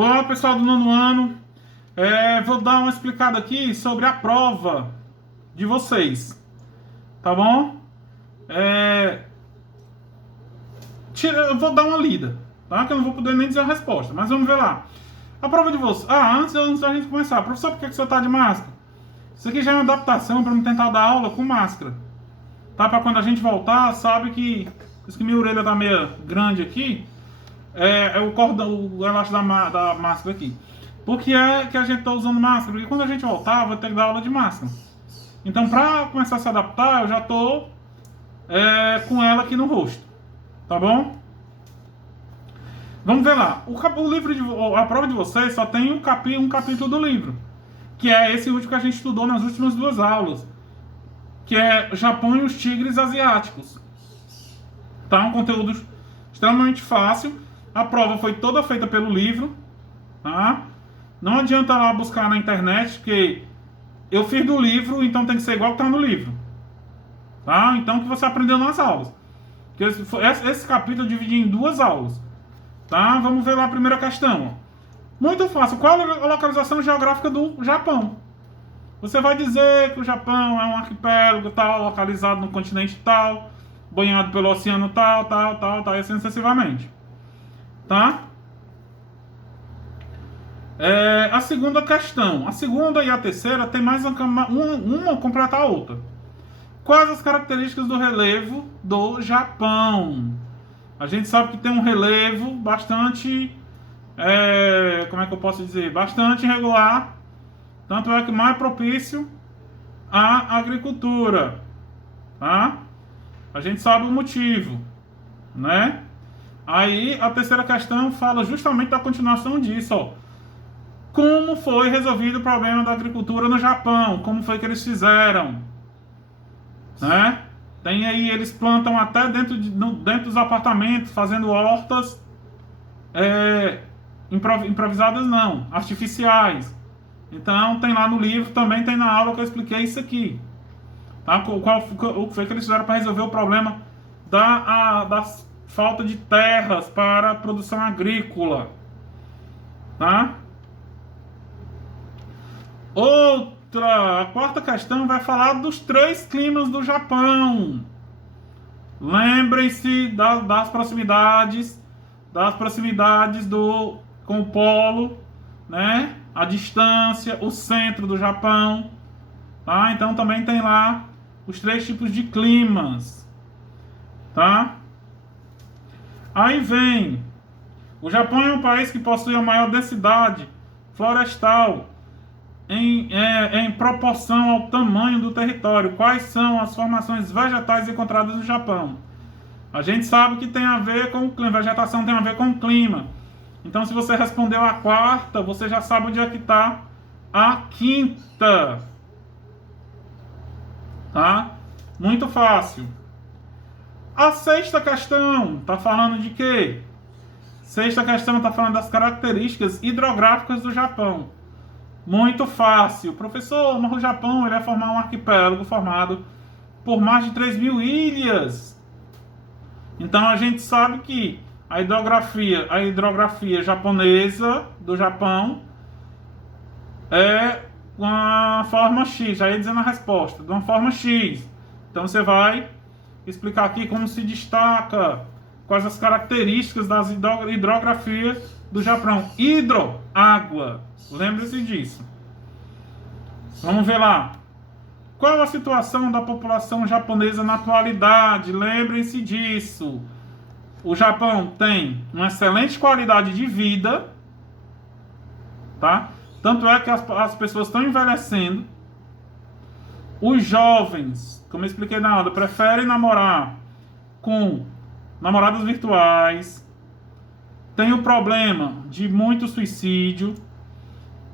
Olá, pessoal do nono ano. Vou dar uma explicada aqui sobre a prova de vocês, tá bom? Eu vou dar uma lida, tá? Que eu não vou poder nem dizer a resposta, mas vamos ver lá. A prova de vocês. Antes da gente começar, professor, por que você tá de máscara? Isso aqui já é uma adaptação para não tentar dar aula com máscara, tá? Para quando a gente voltar, sabe que isso que minha orelha tá meio grande aqui. É o cordão, o elástico da máscara aqui. Por que é que a gente está usando máscara? Porque quando a gente voltar, vai ter que dar aula de máscara. Então, para começar a se adaptar, eu já estou com ela aqui no rosto. Tá bom? Vamos ver lá. O livro a prova de vocês só tem um capítulo do livro, que é esse último que a gente estudou nas últimas duas aulas, que é Japão e os tigres asiáticos. Tá? Um conteúdo extremamente fácil. A prova foi toda feita pelo livro, tá? Não adianta lá buscar na internet, que eu fiz do livro, então tem que ser igual que está no livro, tá? Então que você aprendeu nas aulas. Esse capítulo eu dividi em duas aulas, tá? Vamos ver lá a primeira questão. Muito fácil. Qual é a localização geográfica do Japão? Você vai dizer que o Japão é um arquipélago tal, localizado no continente tal, banhado pelo oceano tal, e assim sucessivamente. Tá? A segunda questão. A segunda e a terceira tem mais uma completa a outra. Quais as características do relevo do Japão? A gente sabe que tem um relevo bastante... como é que eu posso dizer? Bastante irregular. Tanto é que mais propício à agricultura. Tá? A gente sabe o motivo, né? Aí a terceira questão fala justamente da continuação disso, ó. Como foi resolvido o problema da agricultura no Japão? Como foi que eles fizeram? Né? Tem aí, eles plantam até dentro dos apartamentos, fazendo hortas improvisadas não, artificiais. Então tem lá no livro, também tem na aula que eu expliquei isso aqui. Tá? O que foi que eles fizeram para resolver o problema das falta de terras para a produção agrícola, tá? A quarta questão vai falar dos 3 climas do Japão. Lembrem-se das proximidades com o polo, né? A distância, o centro do Japão, tá? Então também tem lá os 3 tipos de climas, tá? Aí vem, o Japão é um país que possui a maior densidade florestal em proporção ao tamanho do território. Quais são as formações vegetais encontradas no Japão? A gente sabe que tem a ver com o clima, vegetação tem a ver com o clima. Então, se você respondeu a quarta, você já sabe onde é que está a quinta. Tá? Muito fácil. A sexta questão está falando de quê? Sexta questão está falando das características hidrográficas do Japão. Muito fácil. Professor, no Japão ele vai formar um arquipélago formado por mais de 3.000 ilhas. Então a gente sabe que a hidrografia japonesa do Japão é uma forma X. Já ia dizendo a resposta, de uma forma X. Então você vai explicar aqui como se destaca, quais as características das hidrografias do Japão. Hidro, água. Lembre-se disso. Vamos ver lá. Qual a situação da população japonesa na atualidade? Lembrem-se disso. O Japão tem uma excelente qualidade de vida, tá? Tanto é que as pessoas estão envelhecendo. Os jovens, como eu expliquei na aula, preferem namorar com namoradas virtuais. Tem o problema de muito suicídio.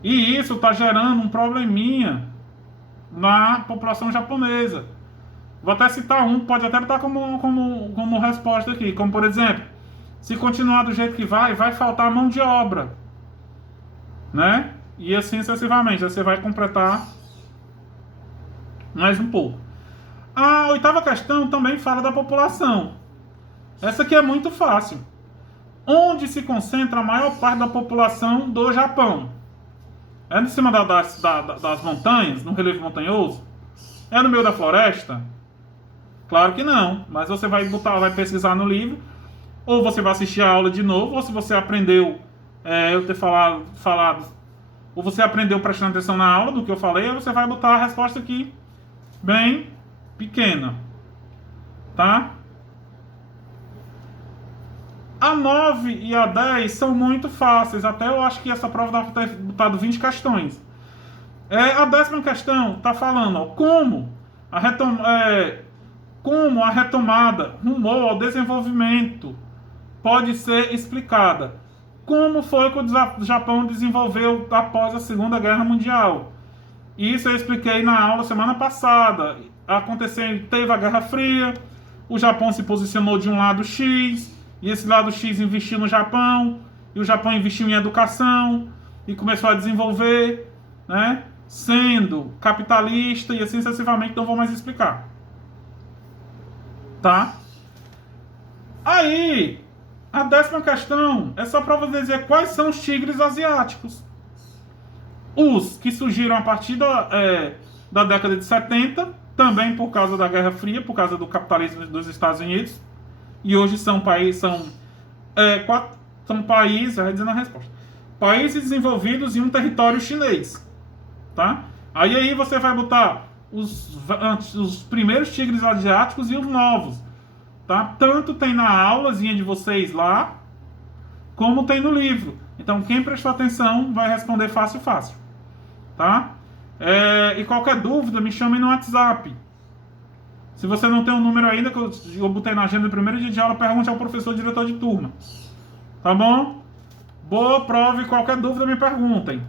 E isso está gerando um probleminha na população japonesa. Vou até citar pode até estar como resposta aqui. Como, por exemplo, se continuar do jeito que vai faltar mão de obra, né? E assim sucessivamente. Você vai completar mais um pouco. A oitava questão também fala da população. Essa aqui é muito fácil. Onde se concentra a maior parte da população do Japão? É em cima das montanhas, no relevo montanhoso? É no meio da floresta? Claro que não, mas você vai pesquisar no livro, ou você vai assistir a aula de novo, ou se você aprendeu, eu ter falado, ou você aprendeu prestando atenção na aula do que eu falei, aí você vai botar a resposta aqui, bem pequena, tá? A 9 e a 10 são muito fáceis, até eu acho que essa prova dá para ter botado 20 questões. A 10ª questão está falando, ó, como a retomada rumou ao desenvolvimento pode ser explicada. Como foi que o Japão desenvolveu após a Segunda Guerra Mundial? Isso eu expliquei na aula semana passada. Teve a Guerra Fria, o Japão se posicionou de um lado X, e esse lado X investiu no Japão, e o Japão investiu em educação, e começou a desenvolver, né, sendo capitalista, e assim sucessivamente, não vou mais explicar. Tá? Aí, a 10ª questão é só para você dizer quais são os tigres asiáticos. Os que surgiram a partir da década de 70, também por causa da Guerra Fria, por causa do capitalismo dos Estados Unidos, e hoje são países, vai dizendo a resposta, países desenvolvidos em um território chinês, tá? Aí você vai botar os primeiros tigres asiáticos e os novos, tá? Tanto tem na aulazinha de vocês lá, como tem no livro. Então quem prestou atenção vai responder fácil, tá? E qualquer dúvida me chame no WhatsApp. Se você não tem um número ainda, que eu botei na agenda do primeiro dia de aula, pergunte ao professor diretor de turma. Tá bom? Boa prova e qualquer dúvida me perguntem.